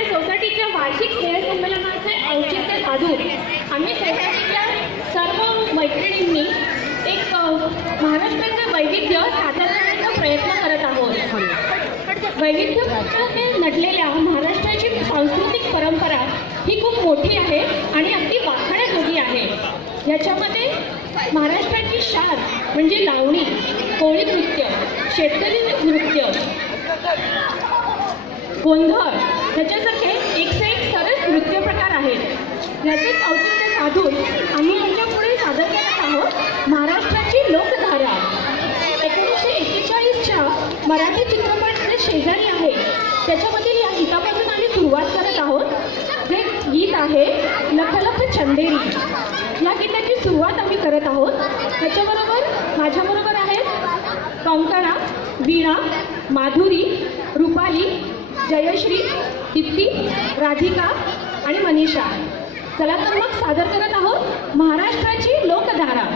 आपल्या सोसायटीच्या वार्षिक खेळ संमेलनाचे औचित्य साधून आम्ही सोसायटीच्या सर्व मैत्रिणींनी एक महाराष्ट्राचे वैविध्य सादर करण्याचा प्रयत्न करत आहोत. वैविध्यपूर्ण नटलेल्या महाराष्ट्राची सांस्कृतिक परंपरा ही खूप मोठी आहे आणि अगदी वाखाणण्याजोगी आहे. याच्यामध्ये महाराष्ट्राची शान म्हणजे लावणी, कोळी नृत्य, शेतकरी नृत्य, गोंधळ ह्याच्यासारखे एकसे एक सरस नृत्य प्रकार आहेत. याचेच औचित्य साधून आम्ही यांच्या पुढे सादर करत आहोत महाराष्ट्राची लोकधारा. 1941च्या मराठी चित्रपट जे शेजारी आहे त्याच्यामधील या गीतापासून आम्ही सुरुवात करत आहोत. जे गीत आहे लख लख चंदेरी, या गीताची सुरुवात आम्ही करत आहोत. त्याच्याबरोबर माझ्याबरोबर आहेत कंकणा, वीणा, माधुरी, रुपाली, जयश्री, दीप्ती, राधिका आणि मनीषा. चला तर मग सादर करत आहोत महाराष्ट्राची लोकधारा.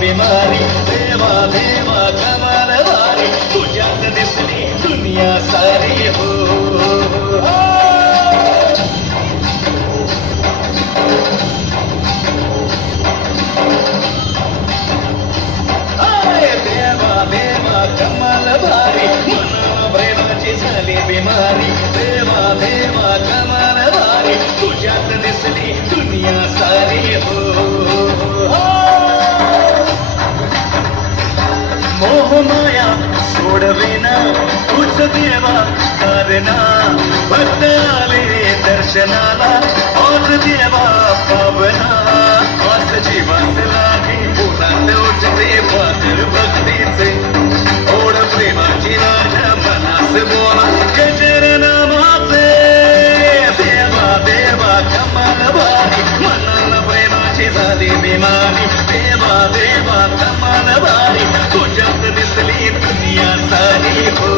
बिमारी देवा देवा कमाल भारी तुझ्यात दिसली दुनिया सारी हो. देवा देवा कमाल भारी मन प्रेमाची झाली बिमारी देवा देवा कमाल भारी तुझ्यात दिसली दुनिया सारी हो. मोहमाया सोडविना तुझ देवा करना भक्त आले दर्शनाला आज देवा पावना आज जीवास लागे पुन्हा उठते पात्र भक्तीचे ओढ प्रेमाची माझ्या मनास बोला गजर नामाचे भारी मनाला प्रेमाची झाली बिमारी देवा देवा कमाल भारी तुझ्यात दिसली दुनिया सारी हो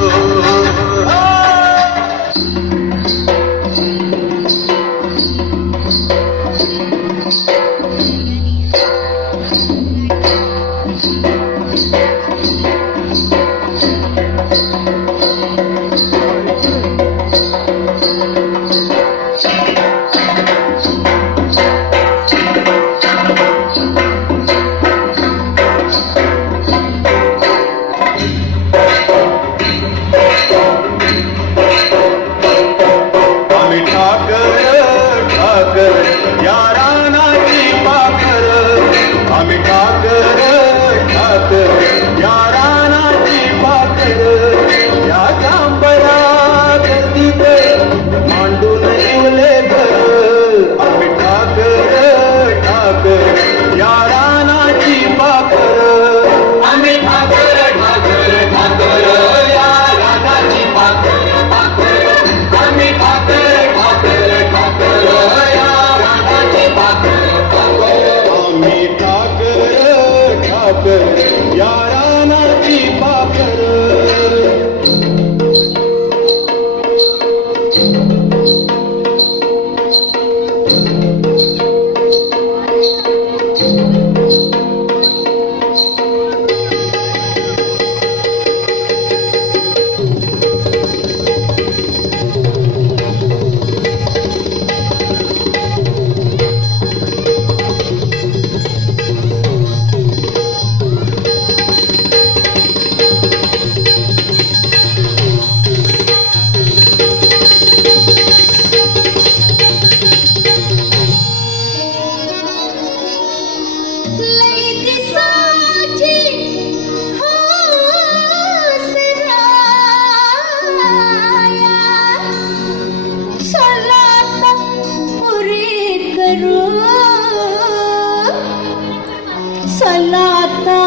सलाता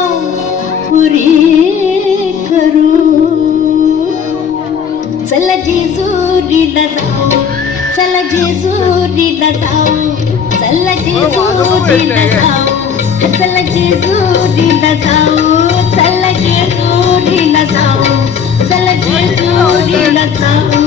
पुरी करू चला जेजुरीला जाऊ चला जेजुरीला जाऊ चला जेजुरीला जाऊ चला जेजुरीला जाऊ चला जेजुरीला जाऊ चला जेजुरीला जाऊ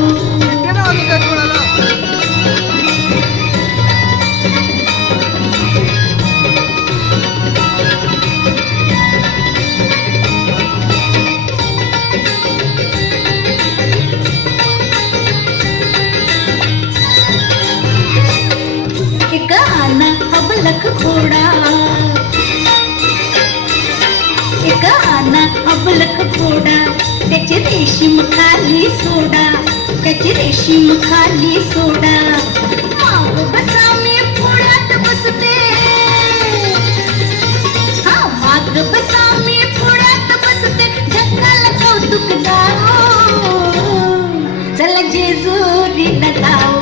अबलख घोडा एक आना अबलख घोडा त्याची रेशीम खाली सोडा त्याची रेशीम खाली सोडा माग बसा मी पुढ्यात बसते हा माग बसा मी पुढ्यात बसते जगाला कौतुक दाओ चला जेजुरीला जाऊ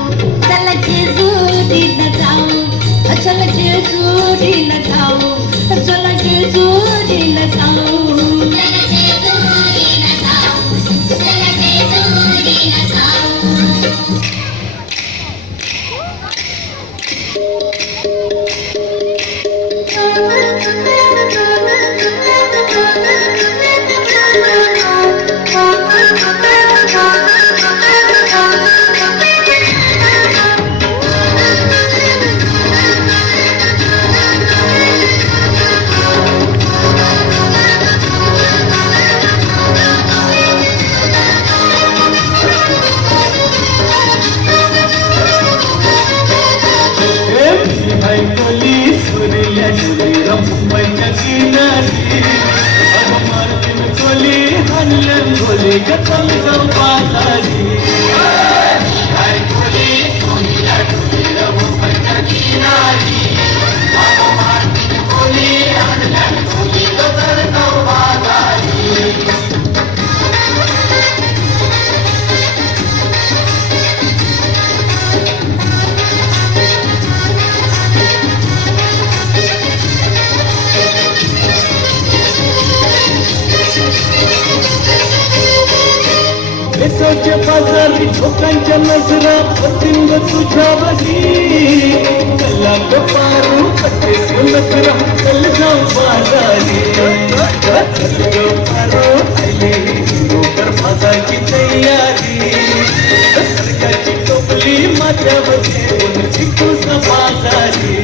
चला जेजुरीला जाऊ चला जेजुरीला जाऊ चला जेजुरीला जाऊ चला जेजुरीला जाऊ चला जेजुरीला जाऊ बाजारी लोकांच्या नजरा पतिंग तुझ्या बही ग पारू पट्टे सुनकरा चल जाऊ बाजारी चल ग पारू आले लवकर बाजारची तयारी सरकारची टोपली माझ्यामध्ये उंची कुस बाजारी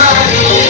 I